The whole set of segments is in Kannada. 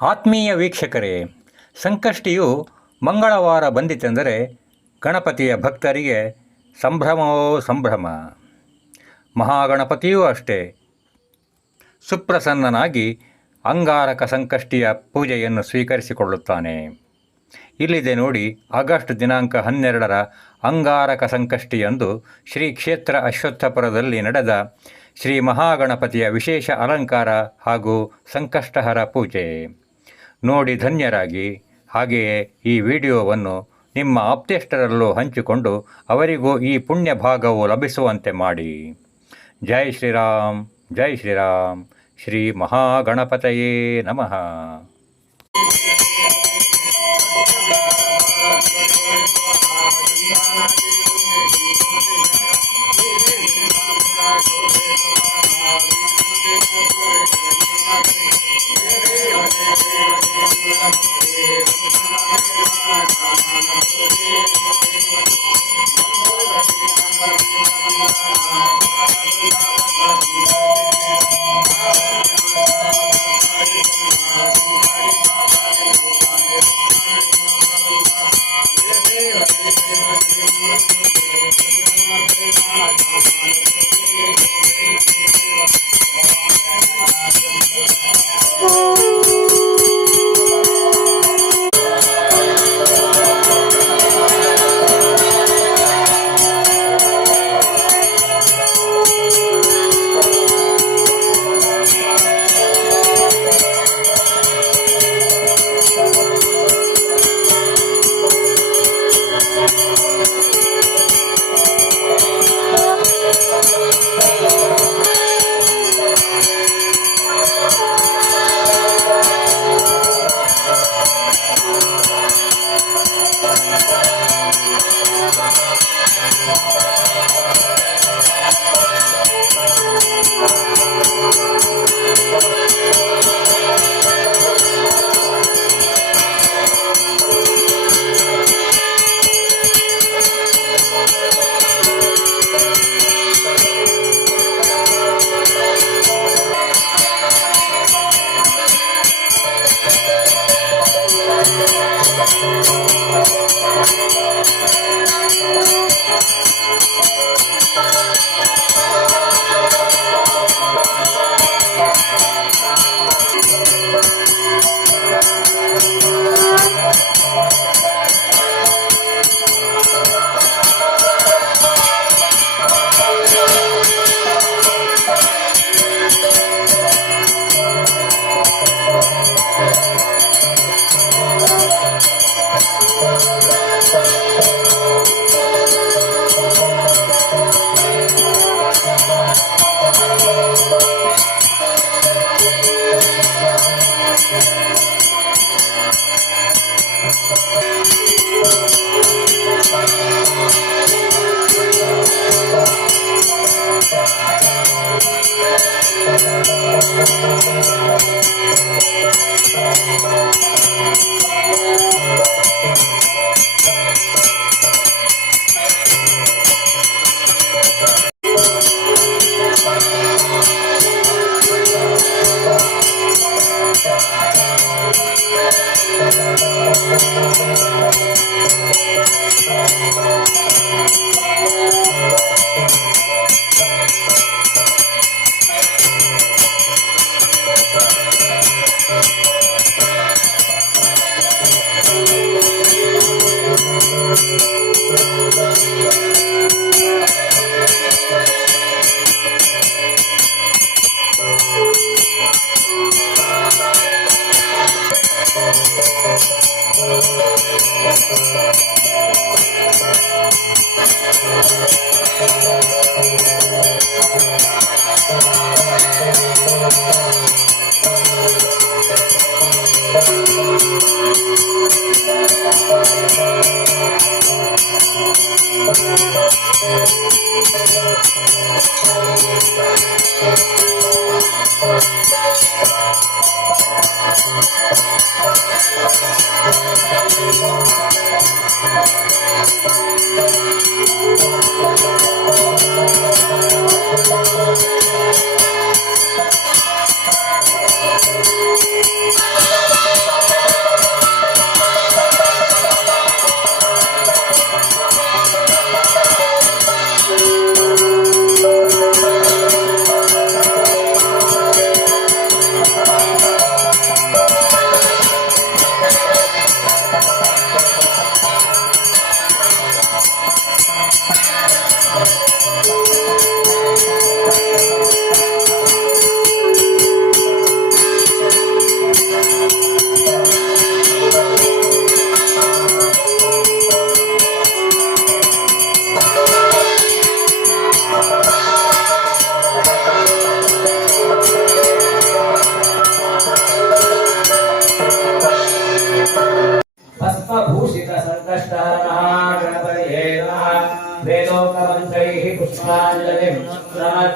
ಆತ್ಮೀಯ ವೀಕ್ಷಕರೇ, ಸಂಕಷ್ಟಿಯು ಮಂಗಳವಾರ ಬಂದಿತೆಂದರೆ ಗಣಪತಿಯ ಭಕ್ತರಿಗೆ ಸಂಭ್ರಮವೋ ಸಂಭ್ರಮ. ಮಹಾಗಣಪತಿಯೂ ಅಷ್ಟೇ ಸುಪ್ರಸನ್ನನಾಗಿ ಅಂಗಾರಕ ಸಂಕಷ್ಟಿಯ ಪೂಜೆಯನ್ನು ಸ್ವೀಕರಿಸಿಕೊಳ್ಳುತ್ತಾನೆ. ಇಲ್ಲಿದೆ ನೋಡಿ, ಆಗಸ್ಟ್ ದಿನಾಂಕ 12ರ ಅಂಗಾರಕ ಸಂಕಷ್ಟಿಯಂದು ಶ್ರೀ ಕ್ಷೇತ್ರ ಅಶ್ವತ್ಥಪುರದಲ್ಲಿ ನಡೆದ ಶ್ರೀ ಮಹಾಗಣಪತಿಯ ವಿಶೇಷ ಅಲಂಕಾರ ಹಾಗೂ ಸಂಕಷ್ಟಹರ ಪೂಜೆ ನೋಡಿ ಧನ್ಯರಾಗಿ. ಹಾಗೆಯೇ ಈ ವಿಡಿಯೋವನ್ನು ನಿಮ್ಮ ಆಪ್ತೇಷ್ಟರಲ್ಲೂ ಹಂಚಿಕೊಂಡು ಅವರಿಗೂ ಈ ಪುಣ್ಯ ಭಾಗವು ಲಭಿಸುವಂತೆ ಮಾಡಿ. ಜೈ ಶ್ರೀರಾಮ್, ಜೈ ಶ್ರೀರಾಮ್. ಶ್ರೀ ಮಹಾಗಣಪತಯೇ ನಮಃ.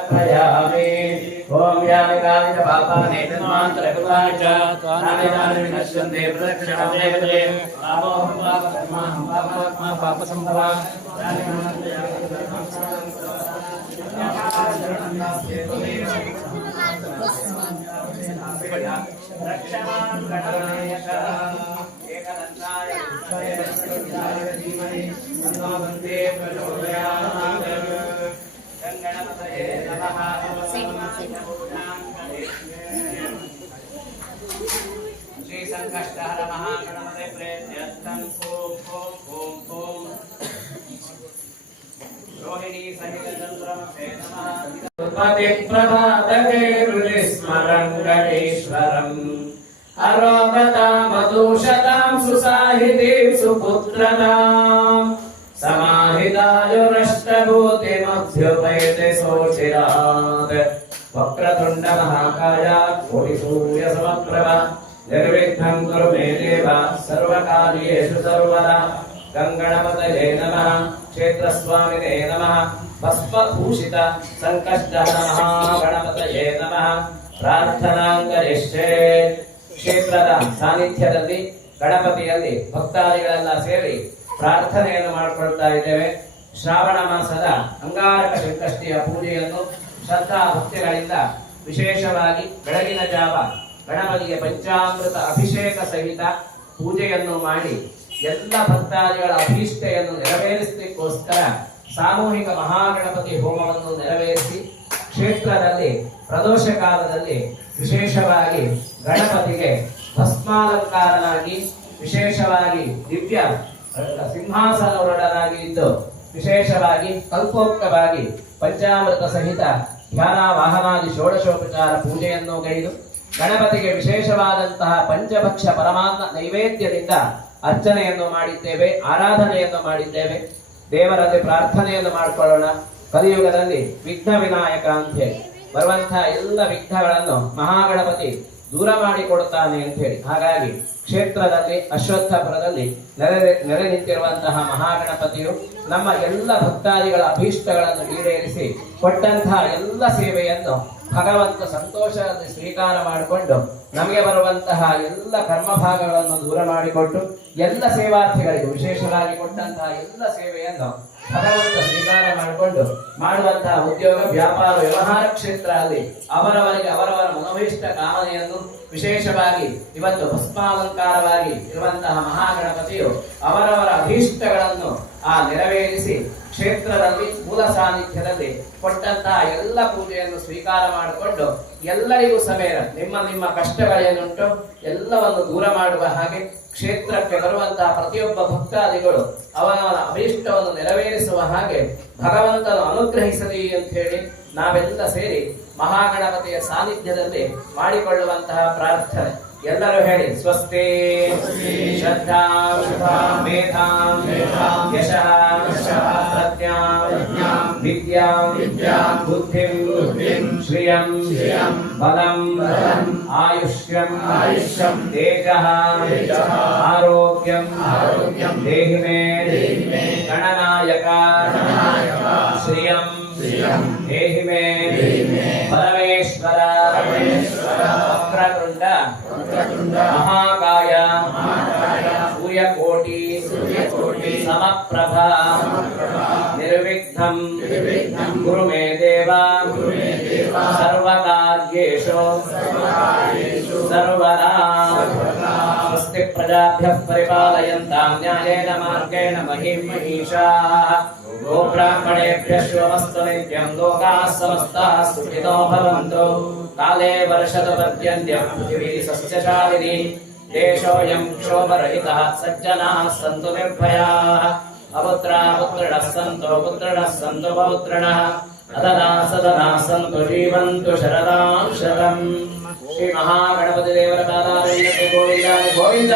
समर्पयामि। ओम यानि कानि च पापानि तन्मान्तरकृतानि च तानि तानि विनश्यन्ति प्रदक्षिणं देवते पापोऽहं पापकर्माहं पापात्मा पापसम्भवा तानि रक्षमां गणनायकः एकदन्ताय धीमहि तन्नो वन्दे प्रचोदयात्। गणपतये नमः। श्री संकष्टहर महागणपते प्रेत्यर्थं ओम ओम ओम ओम रोहिणी सहित चंद्रमसे नमः। पति प्रभातके हृदिस्मरं गणेश्वरम् अरोगतां मधुशतां सुसाहितीं सुपुत्रताम् समाहितायुरष्टभूतिमभ्युपैति सोचिरात्। वक्रतुण्ड महाकाय कोटिसूर्यसमप्रभ निर्विघ्नं कुरु मे देव सर्वकार्येषु सर्वदा। गङ्गणपतये नमः। क्षेत्रस्वामिने नमः। भस्मभूषित संकष्टहर महागणपतये नमः। ಪ್ರಾರ್ಥನಾಂ ಕರಿಷ್ಯೆ. ಕ್ಷೇತ್ರದ ಸಾನ್ನಿಧ್ಯದಲ್ಲಿ ಗಣಪತಿಯಲ್ಲಿ ಭಕ್ತಾದಿಗಳೆಲ್ಲ ಸೇರಿ ಪ್ರಾರ್ಥನೆಯನ್ನು ಮಾಡಿಕೊಳ್ತಾ ಇದ್ದೇವೆ. ಶ್ರಾವಣ ಮಾಸದ ಅಂಗಾರಕ ಸಂಕಷ್ಟಿಯ ಪೂಜೆಯನ್ನು ಶ್ರದ್ಧಾ ಭಕ್ತಿಗಳಿಂದ ವಿಶೇಷವಾಗಿ ಬೆಳಗಿನ ಜಾವ ಗಣಪತಿಗೆ ಪಂಚಾಮೃತ ಅಭಿಷೇಕ ಸಹಿತ ಪೂಜೆಯನ್ನು ಮಾಡಿ ಎಲ್ಲ ಭಕ್ತಾದಿಗಳ ಅಭೀಷ್ಟೆಯನ್ನು ನೆರವೇರಿಸಲಿಕ್ಕೋಸ್ಕರ ಸಾಮೂಹಿಕ ಮಹಾಗಣಪತಿ ಹೋಮವನ್ನು ನೆರವೇರಿಸಿ ಕ್ಷೇತ್ರದಲ್ಲಿ ಪ್ರದೋಷ ಕಾಲದಲ್ಲಿ ವಿಶೇಷವಾಗಿ ಗಣಪತಿಗೆ ಭಸ್ಮಾಲಂಕಾರನಾಗಿ ವಿಶೇಷವಾಗಿ ದಿವ್ಯ ಸಿಂಹಾಸನವರೊಡನಾಗಿ ಇದ್ದು ವಿಶೇಷವಾಗಿ ಕಲ್ಪೋಕ್ತವಾಗಿ ಪಂಚಾಮೃತ ಸಹಿತ ಧ್ಯಾನ ವಾಹನಾದಿ ಷೋಡಶೋಪಚಾರ ಪೂಜೆಯನ್ನು ಗೈದು ಗಣಪತಿಗೆ ವಿಶೇಷವಾದಂತಹ ಪಂಚಭಕ್ಷ ಪರಮಾತ್ಮ ನೈವೇದ್ಯದಿಂದ ಅರ್ಚನೆಯನ್ನು ಮಾಡಿದ್ದೇವೆ, ಆರಾಧನೆಯನ್ನು ಮಾಡಿದ್ದೇವೆ. ದೇವರಲ್ಲಿ ಪ್ರಾರ್ಥನೆಯನ್ನು ಮಾಡಿಕೊಳ್ಳೋಣ. ಕಲಿಯುಗದಲ್ಲಿ ವಿಘ್ನ ವಿನಾಯಕ ಅಂತ ಹೇಳಿ ಬರುವಂತಹ ಎಲ್ಲ ವಿಘ್ನಗಳನ್ನು ಮಹಾಗಣಪತಿ ದೂರ ಮಾಡಿಕೊಡುತ್ತಾನೆ ಅಂತ ಹೇಳಿ, ಹಾಗಾಗಿ ಕ್ಷೇತ್ರದಲ್ಲಿ ಅಶ್ವತ್ಥಪುರದಲ್ಲಿ ನೆರೆ ನಿಂತಿರುವಂತಹ ಮಹಾಗಣಪತಿಯು ನಮ್ಮ ಎಲ್ಲ ಭಕ್ತಾದಿಗಳ ಅಭೀಷ್ಟಗಳನ್ನು ಈಡೇರಿಸಿ ಕೊಟ್ಟಂತಹ ಎಲ್ಲ ಸೇವೆಯನ್ನು ಭಗವಂತ ಸಂತೋಷದಲ್ಲಿ ಸ್ವೀಕಾರ ಮಾಡಿಕೊಂಡು ನಮಗೆ ಬರುವಂತಹ ಎಲ್ಲ ಕರ್ಮಭಾಗಗಳನ್ನು ದೂರ ಮಾಡಿಕೊಟ್ಟು ಎಲ್ಲ ಸೇವಾರ್ಥಿಗಳಿಗೂ ವಿಶೇಷವಾಗಿ ಕೊಟ್ಟಂತಹ ಎಲ್ಲ ಸೇವೆಯನ್ನು ಭಗವಂತ ಸ್ವೀಕಾರ ಮಾಡಿಕೊಂಡು ಮಾಡುವಂತಹ ಉದ್ಯೋಗ ವ್ಯಾಪಾರ ವ್ಯವಹಾರ ಕ್ಷೇತ್ರ ಅಲ್ಲಿ ಅವರವರಿಗೆ ಅವರವರ ಮನೋಭೀಷ್ಟ ಕಾಮನೆಯನ್ನು ವಿಶೇಷವಾಗಿ ಇವತ್ತು ಭಸ್ಮಾಲಂಕಾರವಾಗಿ ಇರುವಂತಹ ಮಹಾಗಣಪತಿಯು ಅವರವರ ಅಭೀಷ್ಟಗಳನ್ನು ನೆರವೇರಿಸಿ ಕ್ಷೇತ್ರದಲ್ಲಿ ಮೂಲ ಸಾನ್ನಿಧ್ಯದಲ್ಲಿ ಕೊಟ್ಟಂತಹ ಎಲ್ಲ ಪೂಜೆಯನ್ನು ಸ್ವೀಕಾರ ಮಾಡಿಕೊಂಡು ಎಲ್ಲರಿಗೂ ಸಮೇತ ನಿಮ್ಮ ನಿಮ್ಮ ಕಷ್ಟಗಳೇನುಂಟು ಎಲ್ಲವನ್ನು ದೂರ ಮಾಡುವ ಹಾಗೆ ಕ್ಷೇತ್ರಕ್ಕೆ ಬರುವಂತಹ ಪ್ರತಿಯೊಬ್ಬ ಭಕ್ತಾದಿಗಳು ಅವನವನ ಅಭೀಷ್ಟವನ್ನು ನೆರವೇರಿಸುವ ಹಾಗೆ ಭಗವಂತನು ಅನುಗ್ರಹಿಸಲಿ ಅಂತ ಹೇಳಿ ನಾವೆಲ್ಲ ಸೇರಿ ಮಹಾಗಣಪತಿಯ ಸಾನ್ನಿಧ್ಯದಲ್ಲಿ ಮಾಡಿಕೊಳ್ಳುವಂತಹ ಪ್ರಾರ್ಥನೆ. ಎಲ್ಲರೂ ಹೇಳಿ ಸ್ವಸ್ತಿ ಶ್ರದ್ಧಾಂ ಮೇಧಾಂ ಯಶಃ ಪ್ರಜ್ಞಾಂ ವಿದ್ಯಾಂ ಬುದ್ಧಿಂ ಶ್ರಿಯಂ ಬಲಂ ಆಯುಷ್ಯಂ ತೇಜಃ ಆರೋಗ್ಯಂ ದೇಹಿ ಮೇ ಗಣನಾಯಕ ಶ್ರಿಯಂ ದೇಹಿ ಮೇ ಪರಮೇಶ್ವರ ವಕ್ರತುಂಡ ಮಹಾಕಾಯ ಸೂರ್ಯಕೋಟಿ ಸಮಪ್ರಭ ನಿರ್ವಿಘ್ನಂ ಕುರು ಮೇ ದೇವ ಸರ್ವಕಾರ್ಯೇಷು ಸರ್ವದಾ. ಸ್ವಸ್ತಿ ಪ್ರಜಾಭ್ಯಃ ಪರಿಪಾಲಯಂತಾಂ ನ್ಯಾಯೇನ ಮಾರ್ಗೇಣ ಮಹಿಂ ಮಹಿಷಾಃ. गोब्राह्मणेभ्यः शुभमस्तु नित्यं लोकाः समस्ताः सुखिनो भवन्तु. काले वर्षतु पर्यन्तं पृथिवी सस्यशालिनी. देशोऽयं क्षोभरहितः सज्जनाः सन्तु निर्भयाः. अपुत्राः पुत्रिणः सन्तु पौत्रिणः. अदनाः सदनाः सन्तु जीवन्तु शरदां शतम्. श्री महागणपति देवता गोविन्द गोविन्द.